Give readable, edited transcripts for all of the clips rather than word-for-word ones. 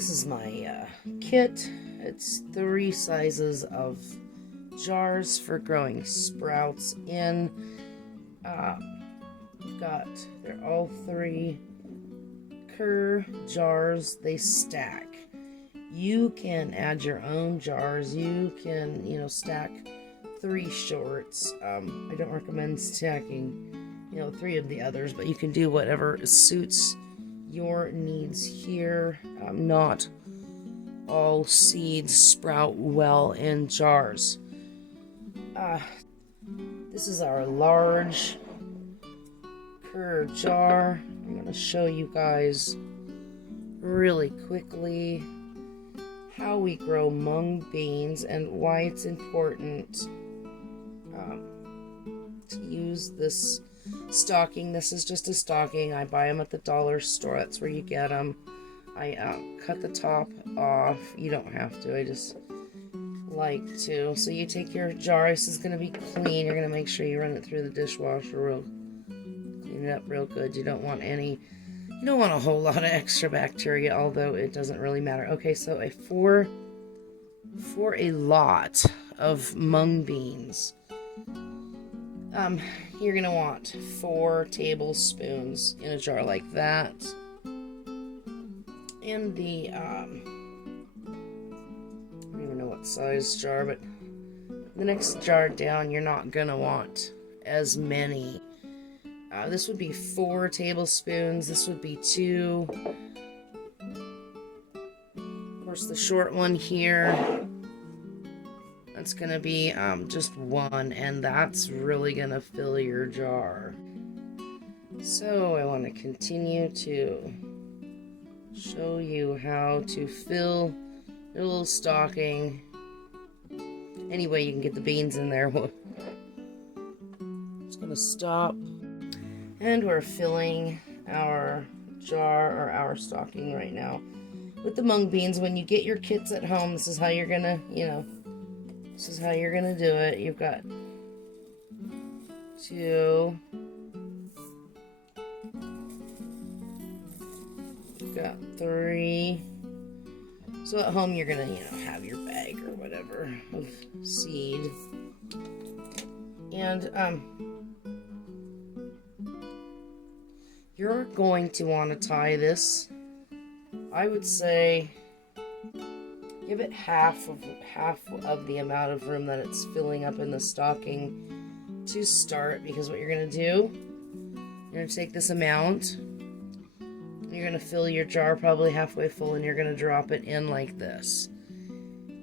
This is my kit. It's 3 sizes of jars for growing sprouts in. They're all 3 Kerr jars. They stack. You can add your own jars. You can, stack 3 shorts. I don't recommend stacking, 3 of the others, but you can do whatever suits your needs here. Not all seeds sprout well in jars. This is our large Kerr jar. I'm going to show you guys really quickly how we grow mung beans and why it's important to use this stocking. This is just a stocking. I buy them at the dollar store. That's where you get them. I cut the top off. You don't have to. I just like to. So you take your jar. This is going to be clean. You're going to make sure you run it through the dishwasher. Clean it up real good. You don't want a whole lot of extra bacteria, although it doesn't really matter. Okay, so for a lot of mung beans, you're gonna want 4 tablespoons in a jar like that. In the I don't even know what size jar, but the next jar down, you're not gonna want as many. This would be 4 tablespoons. This would be 2. Of course, the short one here, that's going to be just 1, and that's really going to fill your jar. So I want to continue to show you how to fill your little stocking. Any way you can get the beans in there. Just going to stop. And we're filling our jar or our stocking right now with the mung beans. When you get your kits at home, this is how you're gonna, this is how you're gonna do it. You've got 2. You've got 3. So at home you're gonna, have your bag or whatever of seed. And you're going to want to tie this. I would say give it half of the amount of room that it's filling up in the stocking to start, because what you're going to do, you're going to take this amount, you're going to fill your jar probably halfway full, and you're going to drop it in like this.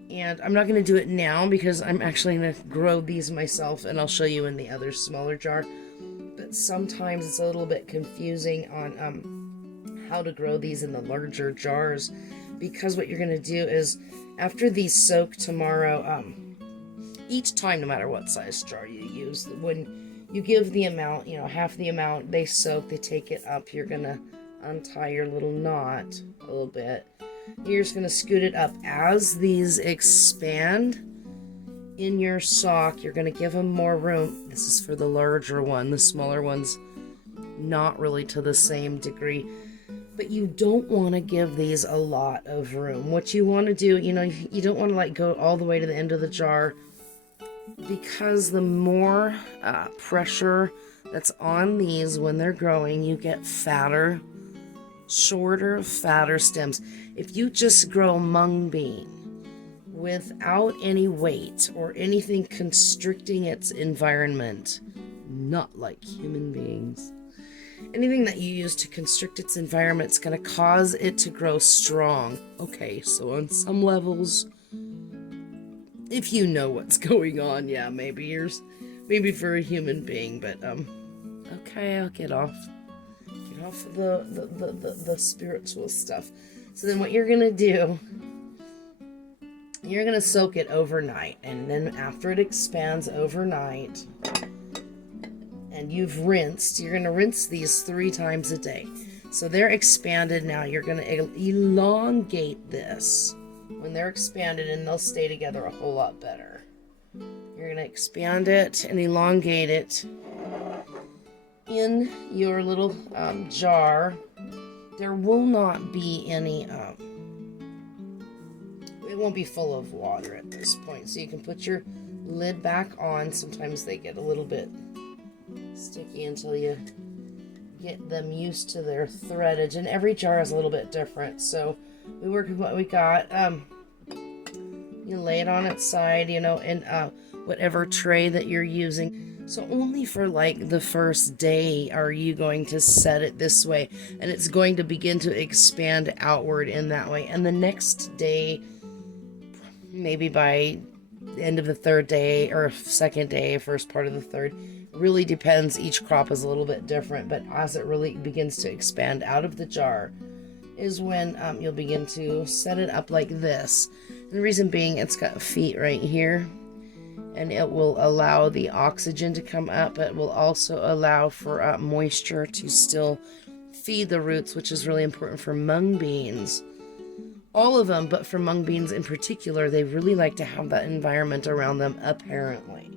And I'm not going to do it now because I'm actually going to grow these myself, and I'll show you in the other smaller jar. But sometimes it's a little bit confusing on how to grow these in the larger jars, because what you're going to do is, after these soak tomorrow, each time, no matter what size jar you use, when you give the amount, half the amount, they soak, they take it up, you're going to untie your little knot a little bit. You're just going to scoot it up. As these expand in your sock, you're going to give them more room. This is for the larger one. The smaller one's not really to the same degree. But you don't want to give these a lot of room. What you want to do, you don't want to go all the way to the end of the jar, because the more pressure that's on these when they're growing, you get fatter, shorter, fatter stems. If you just grow mung bean without any weight or anything constricting its environment, not like human beings, anything that you use to constrict its environment is going to cause it to grow strong. Okay, so on some levels, if you know what's going on, yeah, maybe for a human being, but okay, I'll get off the spiritual stuff. So then what you're going to do, you're going to soak it overnight, and then after it expands overnight and you've rinsed, you're going to rinse these 3 times a day. So they're expanded now. You're going to elongate this when they're expanded, and they'll stay together a whole lot better. You're going to expand it and elongate it in your little jar. There will not be any it won't be full of water at this point. So you can put your lid back on. Sometimes they get a little bit sticky until you get them used to their threadage, and every jar is a little bit different. So we work with what we got. You lay it on its side, you know, in whatever tray that you're using. So only for like the first day are you going to set it this way, and it's going to begin to expand outward in that way. And the next day, maybe by the end of the third day or second day, first part of the third, really depends. Each crop is a little bit different, but as it really begins to expand out of the jar is when you'll begin to set it up like this. And the reason being, it's got feet right here, and it will allow the oxygen to come up. It will also allow for moisture to still feed the roots, which is really important for mung beans. All of them, but for mung beans in particular, they really like to have that environment around them, apparently.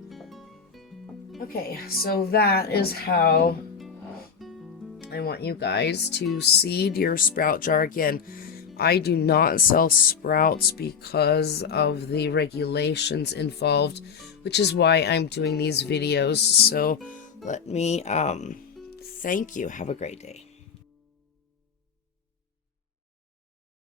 Okay, so that is how I want you guys to seed your sprout jar. Again, I do not sell sprouts because of the regulations involved, which is why I'm doing these videos. So let me thank you. Have a great day.